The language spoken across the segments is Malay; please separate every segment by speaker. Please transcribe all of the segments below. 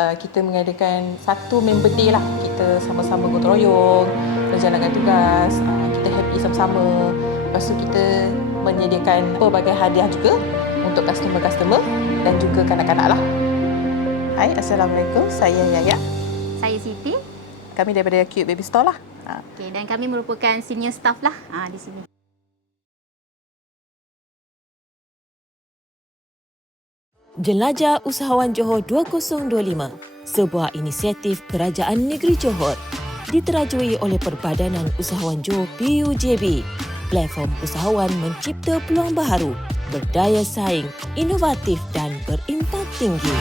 Speaker 1: uh, kita mengadakan satu member day lah. Kita sama-sama gotong royong, menjalankan tugas, uh, kita happy sama-sama. Lepas tu kita menyediakan pelbagai hadiah juga untuk customer-customer dan juga kanak-kanak lah. Hai, Assalamualaikum. Saya Yaya.
Speaker 2: Saya Siti.
Speaker 1: Kami daripada Cute Baby Store lah.
Speaker 2: Okay, dan kami merupakan senior staff lah ha, di sini.
Speaker 3: Jelajah Usahawan Johor 2025, sebuah inisiatif Kerajaan Negeri Johor diterajui oleh Perbadanan Usahawan Johor PUJB. Platform usahawan mencipta peluang baharu, berdaya saing, inovatif dan berimpak tinggi.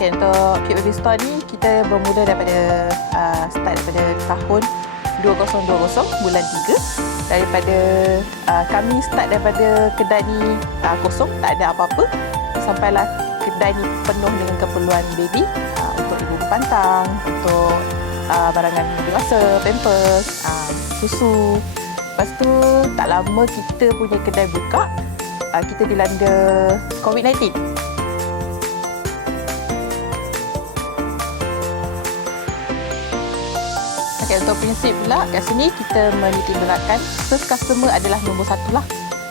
Speaker 1: Okay, untuk Cute Baby Store ni kita bermula daripada uh, start daripada tahun 2020 bulan 3 daripada uh, kami start daripada kedai ni uh, kosong tak ada apa-apa. Sampailah kedai ni penuh dengan keperluan baby uh, untuk ibu pantang untuk uh, barangan dewasa pampers uh, susu. Lepas tu tak lama kita punya kedai buka uh, kita dilanda COVID-19 untuk prinsip pula kat sini kita meniti beratkan first customer adalah nombor satu lah.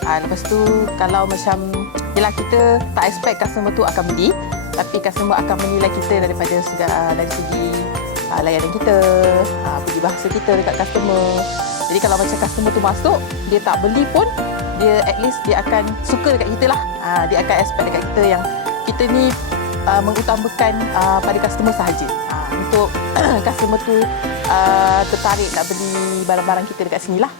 Speaker 1: Ha, lepas tu kalau macam yelah kita tak expect customer tu akan beli tapi customer akan menilai kita daripada segala dari segi uh, layanan kita, uh, budi bahasa kita dekat customer. Jadi kalau macam customer tu masuk, dia tak beli pun dia at least dia akan suka dekat kita lah. Uh, dia akan expect dekat kita yang kita ni uh, mengutamakan uh, pada customer sahaja. Uh, untuk customer tu uh, tertarik nak beli barang-barang kita dekat sini lah.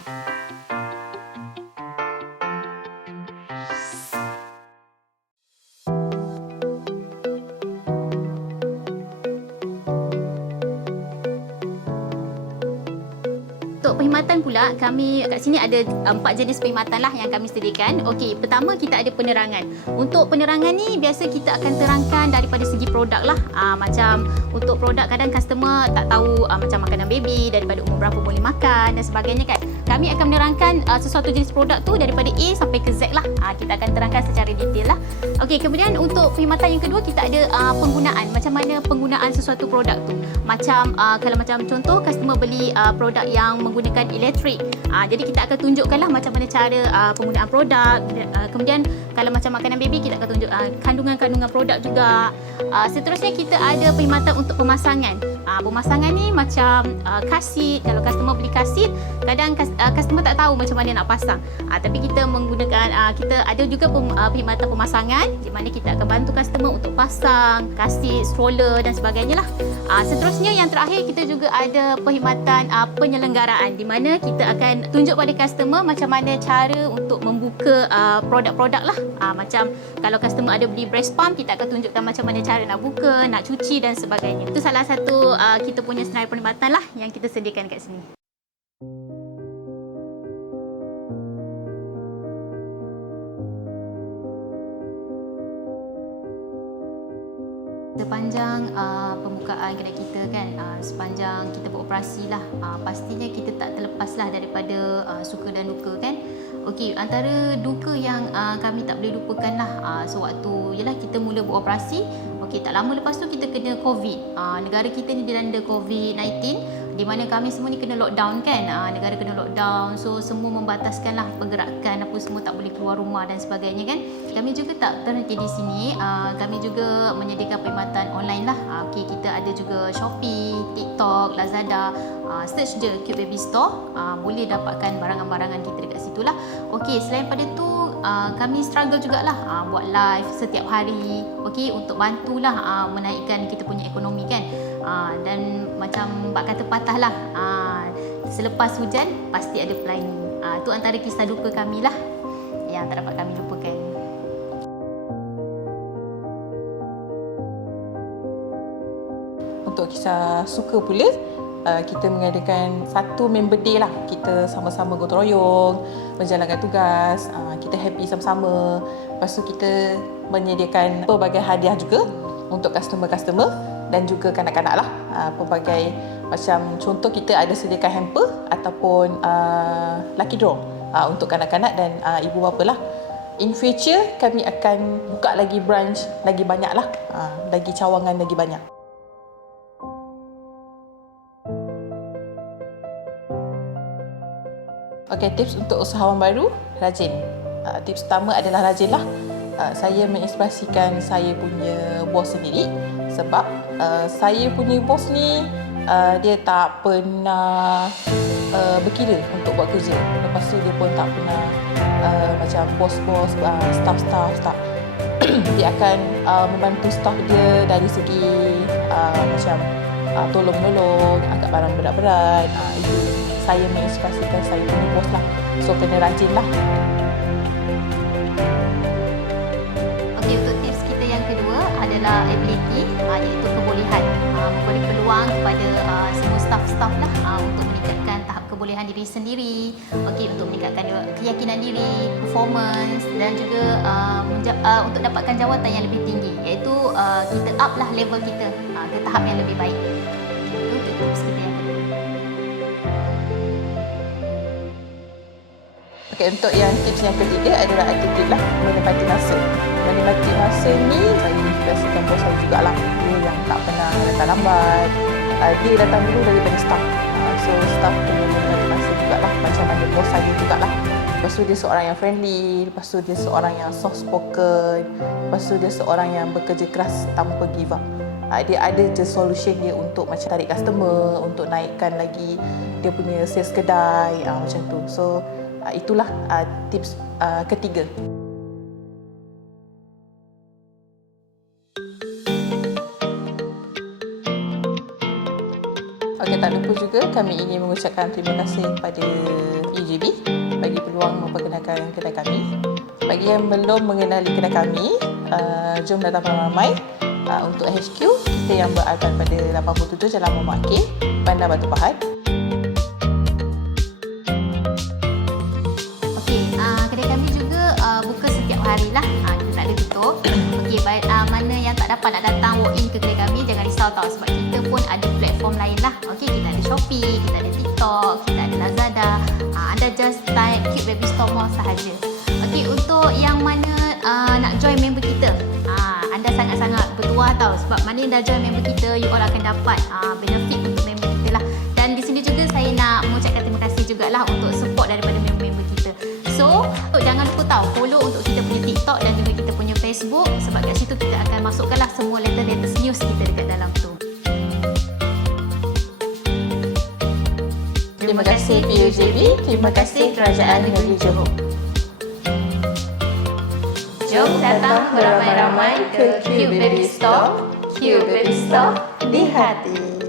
Speaker 2: Perkhidmatan pula, kami kat sini ada empat jenis perkhidmatan lah yang kami sediakan. Okey, pertama kita ada penerangan. Untuk penerangan ni biasa kita akan terangkan daripada segi produk lah. Aa, macam untuk produk kadang customer tak tahu aa, macam makanan baby daripada umur berapa boleh makan dan sebagainya kan. Kami akan menerangkan aa, sesuatu jenis produk tu daripada A sampai ke Z lah. Aa, kita akan terangkan secara detail lah. Okey, kemudian untuk perkhidmatan yang kedua kita ada aa, penggunaan. Macam mana penggunaan sesuatu produk tu. Macam aa, kalau macam contoh customer beli aa, produk yang menggunakan elektrik. Uh, jadi kita akan tunjukkanlah macam mana cara uh, penggunaan produk. Uh, kemudian kalau macam makanan baby kita akan tunjuk uh, kandungan-kandungan produk juga. Uh, seterusnya kita ada perkhidmatan untuk pemasangan. Uh, pemasangan ni macam uh, kasit. Kalau customer beli kasit, kadang uh, customer tak tahu macam mana nak pasang. Uh, tapi kita menggunakan uh, kita ada juga pem, uh, perkhidmatan pemasangan di mana kita akan bantu customer untuk pasang kasit, stroller dan sebagainya lah. Uh, seterusnya yang terakhir kita juga ada perkhidmatan uh, penyelenggaraan di mana kita akan tunjuk pada customer macam mana cara untuk membuka uh, produk-produk lah. Uh, macam kalau customer ada beli breast pump, kita akan tunjukkan macam mana cara nak buka, nak cuci dan sebagainya. Itu salah satu uh, kita punya senarai perkhidmatan lah yang kita sediakan kat sini. Sepanjang uh, pembukaan kedai kita kan, uh, sepanjang kita beroperasi lah, uh, pastinya kita tak terlepas lah daripada uh, suka dan duka kan. Okey, antara duka yang uh, kami tak boleh lupakan lah uh, sewaktu ialah kita mula beroperasi. Okey, tak lama lepas tu kita kena COVID. Uh, negara kita ni dilanda COVID-19 di mana kami semua ni kena lockdown kan? Uh, negara kena lockdown so semua membataskan lah pergerakan apa semua tak boleh keluar rumah dan sebagainya kan? Kami juga tak terhenti di sini. Uh, kami juga menyediakan perkhidmatan online lah. Uh, okay, kita ada juga Shopee, TikTok, Lazada. Uh, search je Cute Baby Store. Uh, boleh dapatkan barangan-barangan kita dekat situ lah. Ok selain pada tu Uh, kami struggle jugalah. Uh, buat live setiap hari okey untuk bantulah uh, menaikkan kita punya ekonomi kan uh, dan macam bak kata patah lah uh, selepas hujan pasti ada pelangi. Uh, tu antara kisah duka kami lah. Yang tak dapat kami lupakan.
Speaker 1: Untuk kisah suka pula uh, kita mengadakan satu member day lah. Kita sama-sama gotong royong, menjalankan tugas, uh, kita happy sama-sama. Lepas tu kita menyediakan pelbagai hadiah juga untuk customer-customer dan juga kanak-kanak lah. Uh, pelbagai macam contoh kita ada sediakan hamper ataupun uh, lucky draw uh, untuk kanak-kanak dan uh, ibu bapa lah. In future kami akan buka lagi branch lagi banyak lah. Uh, lagi cawangan lagi banyak. Okey, tips untuk usahawan baru, rajin. Uh, tips pertama adalah rajinlah. Uh, saya menginspirasikan saya punya bos sendiri sebab uh, saya punya bos ni uh, dia tak pernah uh, berkira untuk buat kerja. Lepas tu dia pun tak pernah uh, macam bos-bos, uh, staff-staff tak. dia akan uh, membantu staff dia dari segi uh, macam uh, tolong-menolong, angkat barang berat-berat. Uh, itu saya menginspirasikan saya punya bos lah. So kena rajin lah.
Speaker 2: Adalah ability uh, iaitu kebolehan. Uh, memberi peluang kepada uh, semua staff-staff lah uh, untuk meningkatkan tahap kebolehan diri sendiri. Okey, untuk meningkatkan keyakinan diri, performance dan juga uh, menja- uh, untuk dapatkan jawatan yang lebih tinggi iaitu uh, kita up lah level kita uh, ke tahap yang lebih baik.
Speaker 1: Okay, untuk yang tips yang ketiga adalah attitude lah, menikmati masa. Menikmati masa ni saya inspirasikan bos saya jugalah. Dia yang tak pernah datang lambat. Uh, dia datang dulu daripada staff. Uh, so staff kena menikmati masa jugalah macam mana bos saya jugalah. Lepas tu dia seorang yang friendly, lepas tu dia seorang yang soft spoken, lepas tu dia seorang yang bekerja keras tanpa give up. Uh, dia ada je solution dia untuk macam tarik customer, untuk naikkan lagi dia punya sales kedai macam tu. So itulah uh, tips uh, ketiga. Okey, tak lupa juga kami ingin mengucapkan terima kasih kepada UGB bagi peluang memperkenalkan kedai kami. Bagi yang belum mengenali kedai kami, uh, jom datang ramai-ramai uh, untuk HQ kita yang berada pada 87 Jalan Muhammad Akhil, Bandar Batu Pahat.
Speaker 2: Hari lah. Uh, kita tak ada tutup. Okey, baik uh, mana yang tak dapat nak datang walk in ke kedai kami jangan risau tau sebab kita pun ada platform lain lah. Okey, kita ada Shopee, kita ada TikTok, kita ada Lazada. Uh, anda just type Cute Baby Store Mall sahaja. Okey, untuk yang mana uh, nak join member kita, uh, anda sangat-sangat bertuah tau sebab mana yang dah join member kita, you all akan dapat uh, benefit untuk member kita lah. Dan di sini juga saya nak mengucapkan terima kasih jugalah untuk kita. Oh, jangan lupa tahu follow untuk kita punya TikTok dan juga kita punya Facebook sebab kat situ kita akan masukkanlah semua latest news kita dekat dalam tu.
Speaker 1: Terima kasih PUJB, terima kasih Kerajaan Negeri Johor.
Speaker 2: Jom datang beramai-ramai ke Cute Baby Store. Cute Baby Store
Speaker 1: di hati.